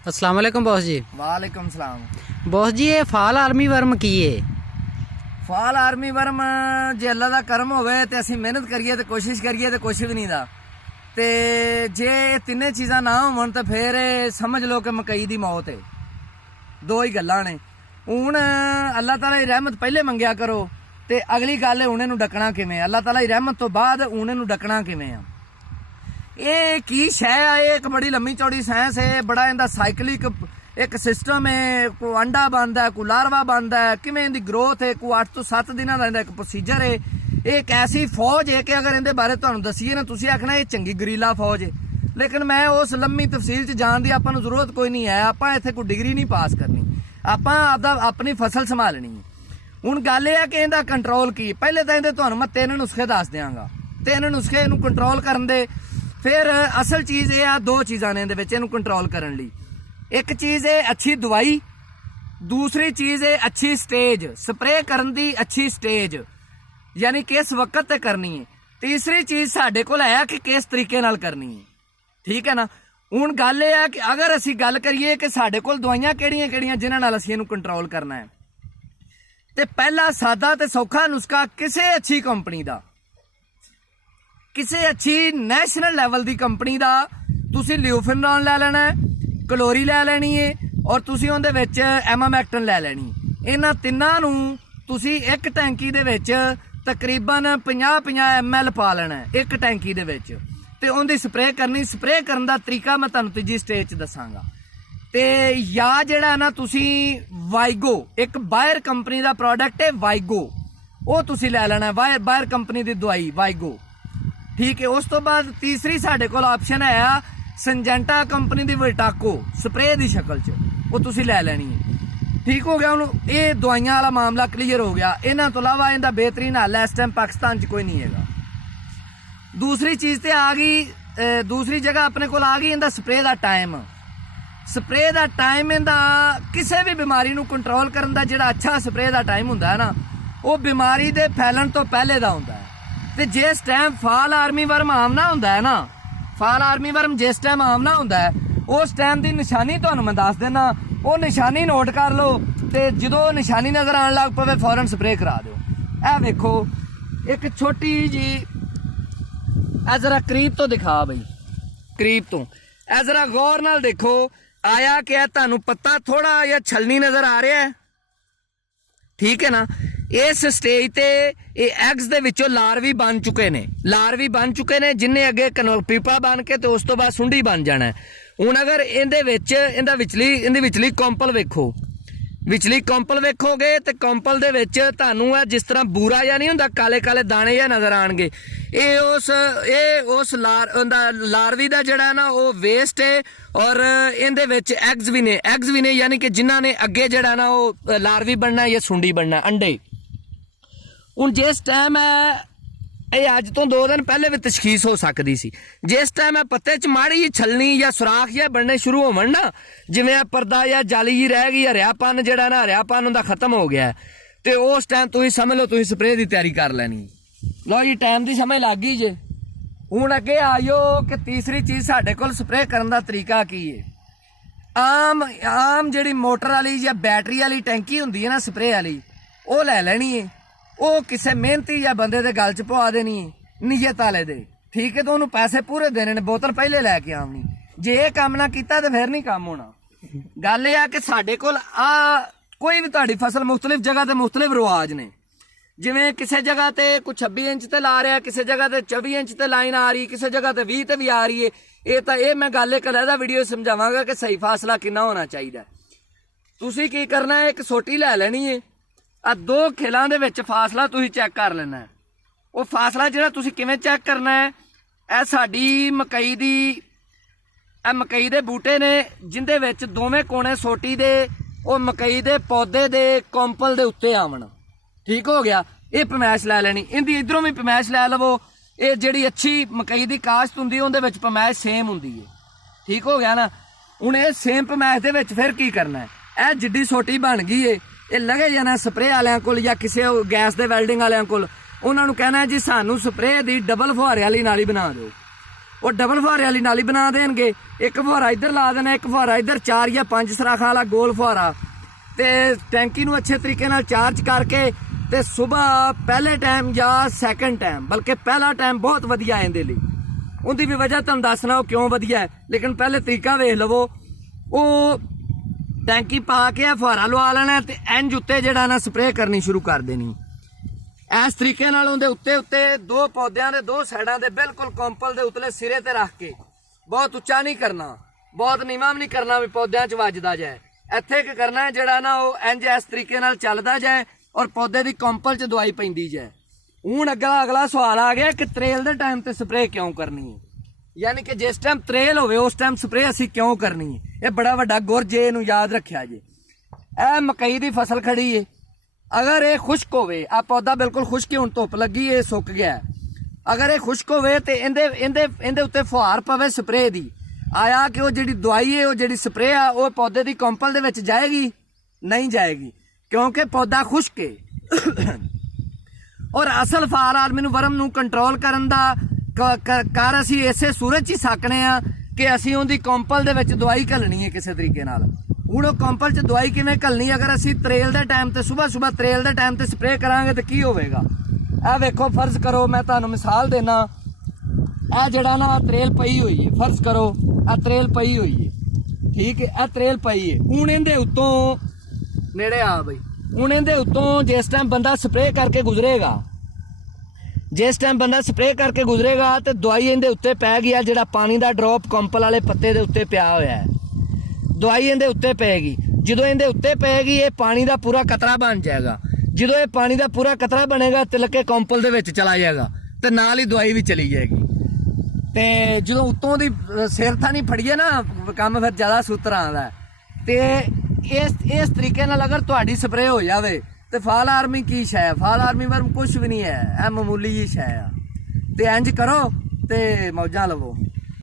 अस्सलाम वालेकुम बॉस जी। वालेकुम सलाम। बॉस जी ये फाल आर्मी वर्म की है? फाल आर्मी वर्म जे अल्लाह दा करम होवे ते असीं मेहनत करिए ते कोशिश करिए ते कुछ भी नहीं दा ते जे तिन्ने चीज़ां ना होवन ते फिर समझ लो कि मकई दी मौत है। दो ही गल्लां ने। हुण अल्लाह ताला दी रहमत पहले मंगया करो ते अगली गल हुण इहनूं डकना किवें। अल्लाह ताला दी रहमत तो बाद हुण इहनूं डकना किवें आ। ये की शै आ, एक बड़ी लम्मी चौड़ी साइंस है, बड़ा इहदा साइकलिक एक सिस्टम है। कोई अंडा बनता है, कोई लार्वा बनता है, किवें इहदी ग्रोथ है, कोई 8 ਤੋਂ 7 दिनां दा इहदा एक प्रोसीजर है। एक ऐसी फौज है कि अगर इहदे बारे तुहानूं दसीए ना तुसीं आखना ये चंगी गरीला फौज है, लेकिन मैं उस लम्मी तफसील च जाण दी आपां नूं जरूरत कोई नहीं है। आपां इत्थे कोई डिग्री नहीं पास करनी, आपां आपदा अपनी फसल संभालनी है। हुण गल ये है कि इहदा कंट्रोल की, पहले तां इहदे तुहानूं मैं 3 नुस्खे दस दिआंगा। 3 नुस्खे इहनूं कंट्रोल करन दे। फिर असल चीज़ ये आ, 2 चीज़ां ने इहदे विच इहनूं कंट्रोल करन लई। एक चीज़ है अच्छी दवाई, दूसरी चीज़ है अच्छी स्टेज, स्प्रे करन दी अच्छी स्टेज, यानी किस वक्त ते करनी है। तीसरी चीज़ साडे कोल है कि किस तरीके नाल करनी है। ठीक है ना। हुण गल ये है कि अगर असीं गल करिए कि साडे कोल दवाइयां किहड़ियां जिन्हां नाल असीं इहनूं कंट्रोल करना है, ते पहला सादा ते सौखा नुस्खा किसी अच्छी कंपनी दा, किसी अच्छी नैशनल लैवल दी कंपनी दा तुसीं ल्यूफिनॉल लै लेना है, कलोरी लै लैनी है और तुसीं उहदे विच एमामैक्टन लै लैनी। इन्हां तिन्नां नूं तुसीं एक टैंकी दे विच तकरीबन 50-50 ml पा लेना है एक टैंकी दे विच, ते उहदी स्प्रे करनी। स्प्रे करन दा तरीका मैं तुहानूं तीजी स्टेज च दसांगा। ते या जिहड़ा ना तुसीं वाइगो, एक बायर कंपनी दा प्रोडक्ट है वाइगो, वो तुसीं लै लेना है, बायर कंपनी दी दवाई वाइगो। ठीक है। उस तो बाद तीसरी साडे कोल ऑप्शन है संजेंटा कंपनी दी विटाको, स्प्रे दी शक्ल च, वो तुसीं लै लैनी है। ठीक हो गया। हुण ये दवाइयां वाला मामला क्लीयर हो गया। इन्हां तो इलावा इहदा बेहतरीन हल इस टाइम पाकिस्तान च कोई नहीं है। दूसरी चीज़ ते आ गई, दूसरी जगह अपने कोल आ गई इहदा स्प्रे दा टाइम। स्प्रे दा टाइम इहदा किसी भी बीमारी नूं कंट्रोल करन दा जिहड़ा अच्छा स्प्रे दा टाइम हुंदा है ना, वो बीमारी दे फैलन तो पहले दा हुंदा है। ते जिस टाइम फाल आर्मी वर्म आमना हुंदा है ना, फाल आर्मी वर्म जिस टाइम आमना हुंदा है उस टाइम दी निशानी तुहानूं मैं दस देना। वो निशानी नोट कर लो, ते जदों निशानी नज़र आने लग पवे फौरन स्प्रे करा दो। ए वेखो एक छोटी जी, ए जरा करीब तो दिखा बई, करीब तो ए जरा गौर नाल देखो। आया क्या तुहानूं पत्ता थोड़ा या छलनी नज़र आ रहा है? ठीक है ना। इस स्टेज ते ये एग्स दे विचों लार्वी बन चुके ने, लार्वी बन चुके ने, जिन्हें अगे पीपा बन के तो उस तो बाद सुंडी बन जाना है। हुण अगर इहदे विच इहदी विचली कंपल वेखो, विचली कंपल वेखोगे तो कंपल दे विच तुहानूं जिस तरह बूरा या नहीं हुंदा, काले काले दाने या नज़र आउणगे। ये उस लार्वी दा जिहड़ा ना वो वेस्ट है, और इहदे विच एग्स भी ने, यानी कि जिन्हां ने अगे जिहड़ा ना वो लार्वी बनना या सुंडी बनना, अंडे। हुण जिस टाइम है ये अज तो 2 दिन पहले भी तशखीस हो सकती सी, जिस टाइम है पत्ते च माड़ी छलनी या सुराख या बनने शुरू होवन ना, जिवें पर्दा या जाली जी रह गई, हरियापन जिहड़ा ना हरियापन उहदा खत्म हो गया है, ते उस टाइम तुसीं समझ लो तुसीं स्प्रे की तैयारी कर लैनी। लो जी टाइम की समझ लग गई जे। हुण अगे आइयो कि तीसरी चीज़ साडे कोल स्प्रे करन दा तरीका की है। आम जिहड़ी मोटर वाली या बैटरी वाली टैंकी हुंदी है ना स्प्रे वाली, वो लै लैनी है। वो किसी मेहनती या बंदे दे गल च पवा देनी है, नीयत वाले दे। ठीक है। तो उन्होंने पैसे पूरे देने ने, बोतल पहले लैके आनी। जे ये काम ना किया तो फिर नहीं काम होना। गल यह कि साडे कोल कोई भी तुहाडी फसल मुख्तलिफ जगह ते मुख्तलिफ रिवाज ने। जिवें किसी जगह ते कोई 26 इंच ते ला रहा, किसी जगह ते 24 इंच ते लाइन आ रही, किसी जगह ते 20 ते भी आ रही है। ये मैं गल एक अलहदा वीडियो समझावांगा कि सही फासला कितना होना चाहिए। तुसीं की करना है, एक सोटी लै लैनी है, 2 खिलां दे विच फासला तुसीं चैक कर लेना है। वो फासला जिहड़ा तुसीं किवें चैक करना है, ए साडी मकई दी मकई दे बूटे ने, जिंदे विच दोवें कोने सोटी दे वो मकई दे पौधे दे कंपल दे उत्ते आवन। ठीक हो गया। ये पमैश लै लैनी, इंदी इधरों भी पमैश लै लवो। ये जिहड़ी अच्छी मकई दी काश्त हुंदी है उहदे विच पमैश सेम हुंदी है। ठीक हो गया ना। हुण ये सेम पमैश दे विच फिर की करना है, ए जिड्डी सोटी बन गई है, ये लगे जाना स्प्रे वालियां कोल या किसी गैस दे वैल्डिंग वालियां कोल, उन्हां नूं कहना है जी सानू स्प्रे दी डबल फुहारे वाली नाली बना दो। ਉਹ ਡਬਲ ਫੁਹਾਰੇ ਵਾਲੀ ਨਾਲੀ ਬਣਾ ਦੇਣਗੇ। ਇੱਕ ਫੁਹਾਰਾ ਇੱਧਰ ਲਾ ਦੇਣਾ, ਇੱਕ ਫੁਹਾਰਾ ਇੱਧਰ, 4 ਜਾਂ 5 ਸਰਾਖਾਂ ਵਾਲਾ ਗੋਲ ਫੁਹਾਰਾ। ਤੇ ਟੈਂਕੀ ਨੂੰ ਅੱਛੇ ਤਰੀਕੇ ਨਾਲ ਚਾਰਜ ਕਰਕੇ ਤੇ ਸਵੇਰ ਪਹਿਲੇ ਟਾਈਮ ਜਾਂ ਸੈਕੰਡ ਟਾਈਮ, ਬਲਕਿ ਪਹਿਲਾ ਟਾਈਮ ਬਹੁਤ ਵਧੀਆ ਹੈ ਇਹਦੇ ਲਈ। ਉਹਦੀ ਵੀ ਵਜ੍ਹਾ ਤੁਹਾਨੂੰ ਦੱਸਣਾ ਉਹ ਕਿਉਂ ਵਧੀਆ ਹੈ, ਲੇਕਿਨ ਪਹਿਲੇ ਤਰੀਕਾ ਵੇਖ ਲਵੋ। ਉਹ ਟੈਂਕੀ ਪਾ ਕੇ ਫੁਹਾਰਾ ਲਵਾ ਲੈਣਾ ਤੇ ਇੰਜ ਉੱਤੇ ਜਿਹੜਾ ਨਾ ਸਪਰੇਅ ਕਰਨੀ ਸ਼ੁਰੂ ਕਰ ਦੇਣੀ। ਇਸ ਤਰੀਕੇ ਨਾਲ ਉਹਦੇ ਉੱਤੇ 2 ਪੌਦਿਆਂ ਦੇ 2 ਸਾਈਡਾਂ ਦੇ ਬਿਲਕੁਲ ਕੰਪਲ ਦੇ ਉਤਲੇ ਸਿਰੇ ਤੇ ਰੱਖ ਕੇ, ਬਹੁਤ ਉੱਚਾ ਨਹੀਂ ਕਰਨਾ, ਬਹੁਤ ਨੀਵਾਂ ਵੀ ਨਹੀਂ ਕਰਨਾ ਵੀ ਪੌਦਿਆਂ 'ਚ ਵੱਜਦਾ ਜਾਏ। ਇੱਥੇ ਕੀ ਕਰਨਾ ਹੈ ਜਿਹੜਾ ਨਾ ਉਹ ਇੰਜ ਇਸ ਤਰੀਕੇ ਨਾਲ ਚੱਲਦਾ ਜਾਏ ਔਰ ਪੌਦੇ ਦੀ ਕੰਪਲ 'ਚ ਦਵਾਈ ਪੈਂਦੀ ਜਾਏ। ਹੁਣ ਅਗਲਾ ਸਵਾਲ ਆ ਗਿਆ ਕਿ ਤਰੇਲ ਦੇ ਟਾਈਮ ਤੇ ਸਪਰੇਅ ਕਿਉਂ ਕਰਨੀ ਹੈ, ਯਾਨੀ ਕਿ ਜਿਸ ਟਾਈਮ ਤਰੇਲ ਹੋਵੇ ਉਸ ਟਾਈਮ ਸਪਰੇਅ ਅਸੀਂ ਕਿਉਂ ਕਰਨੀ ਹੈ। ਇਹ ਬੜਾ ਵੱਡਾ ਗੁਰ ਜੇ, ਇਹਨੂੰ ਯਾਦ ਰੱਖਿਆ ਜੇ। ਇਹ ਮਕਈ ਦੀ ਫਸਲ ਖੜੀ ਹੈ, ਅਗਰ ਇਹ ਖੁਸ਼ਕ ਹੋਵੇ, ਆ ਪੌਦਾ ਬਿਲਕੁਲ ਖੁਸ਼ਕ, ਹੁਣ ਧੁੱਪ ਲੱਗੀ ਇਹ ਸੁੱਕ ਗਿਆ। ਅਗਰ ਇਹ ਖੁਸ਼ਕ ਹੋਵੇ ਤੇ ਇਹਦੇ ਉੱਤੇ ਫੁਹਾਰ ਪਵੇ ਸਪਰੇਅ ਦੀ, ਆਇਆ ਕਿ ਉਹ ਜਿਹੜੀ ਦਵਾਈ ਹੈ, ਉਹ ਜਿਹੜੀ ਸਪਰੇਅ ਆ ਉਹ ਪੌਦੇ ਦੀ ਕੰਪਲ ਦੇ ਵਿੱਚ ਜਾਏਗੀ? ਨਹੀਂ ਜਾਏਗੀ, ਕਿਉਂਕਿ ਪੌਦਾ ਖੁਸ਼ਕ ਹੈ। ਔਰ ਅਸਲ ਫਾਲ ਆਰਮੀ ਵਰਮ ਨੂੰ ਕੰਟਰੋਲ ਕਰਨ ਦਾ ਕਰ ਅਸੀਂ ਇਸੇ ਸੂਰਤ 'ਚ ਹੀ ਸਕਨੇ ਆ ਕਿ ਅਸੀਂ ਉਹਦੀ ਕੰਪਲ ਦੇ ਵਿੱਚ ਦਵਾਈ ਘੱਲਣੀ ਹੈ ਕਿਸੇ ਤਰੀਕੇ ਨਾਲ। ਹੁਣ ਉਹ ਕੰਪਲ 'ਚ ਦਵਾਈ ਕਿਵੇਂ ਘੱਲਣੀ? ਅਗਰ ਅਸੀਂ ਤਰੇਲ ਦੇ ਟਾਈਮ ਤੇ ਸੁਬਾਹ ਤਰੇਲ ਦੇ ਟਾਈਮ ਤੇ ਸਪਰੇਅ ਕਰਾਂਗੇ ਤੇ ਕੀ ਹੋਵੇਗਾ? ਇਹ ਵੇਖੋ, ਫਰਜ਼ ਕਰੋ ਮੈਂ ਤੁਹਾਨੂੰ ਮਿਸਾਲ ਦੇਣਾ, ਇਹ ਜਿਹੜਾ ਨਾ ਤਰੇਲ ਪਈ ਹੋਈ ਹੈ, ਫਰਜ਼ ਕਰੋ ਇਹ ਤਰੇਲ ਪਈ ਹੋਈ ਹੈ, ਠੀਕ ਹੈ, ਇਹ ਤਰੇਲ ਪਈ ਹੈ। ਹੁਣ ਇਹਦੇ ਉੱਤੋਂ ਨੇੜੇ ਆ ਬਈ, ਹੁਣ ਇਹਦੇ ਉੱਤੋਂ ਜਿਸ ਟਾਈਮ ਬੰਦਾ ਸਪਰੇਅ ਕਰਕੇ ਗੁਜ਼ਰੇਗਾ, ਤੇ ਦਵਾਈ ਇਹਦੇ ਉੱਤੇ ਪੈ ਗਈ ਆ, ਜਿਹੜਾ ਪਾਣੀ ਦਾ ਡ੍ਰੌਪ ਕੰਪਲ ਵਾਲੇ ਪੱਤੇ ਦੇ ਉੱਤੇ ਪਿਆ ਹੋਇਆ ਹੈ, ਦਵਾਈ ਇਹਦੇ ਉੱਤੇ ਪਏਗੀ। ਜਦੋਂ ਇਹਦੇ ਉੱਤੇ ਪਏਗੀ ਇਹ ਪਾਣੀ ਦਾ ਪੂਰਾ ਕਤਰਾ ਬਣ ਜਾਏਗਾ। ਜਦੋਂ ਇਹ ਪਾਣੀ ਦਾ ਪੂਰਾ ਕਤਰਾ ਬਣੇਗਾ ਤਿਲਕ ਕੇ ਕੰਪਲ ਦੇ ਵਿੱਚ ਚਲਾ ਜਾਏਗਾ ਤੇ ਨਾਲ ਹੀ ਦਵਾਈ ਵੀ ਚਲੀ ਜਾਏਗੀ। ਤੇ ਜਦੋਂ ਉੱਤੋਂ ਦੀ ਸਿਰ ਥਾਂ ਨਹੀਂ ਫੜੀਏ ਨਾ, ਕੰਮ ਫਿਰ ਜ਼ਿਆਦਾ ਸੂਤਰ ਆਉਂਦਾ। ਤੇ ਇਸ ਤਰੀਕੇ ਨਾਲ ਅਗਰ ਤੁਹਾਡੀ ਸਪਰੇਅ ਹੋ ਜਾਵੇ ਤੇ ਫਾਲ ਆਰਮੀ ਕੀ ਸ਼ੈ ਹੈ? ਫਾਲ ਆਰਮੀ ਵਰਮ ਕੁਛ ਵੀ ਨਹੀਂ ਹੈ, ਇਹ ਮਾਮੂਲੀ ਜਿਹੀ ਸ਼ੈ ਆ। ਤੇ ਇੰਜ ਕਰੋ ਤੇ ਮੌਜਾਂ ਲਵੋ।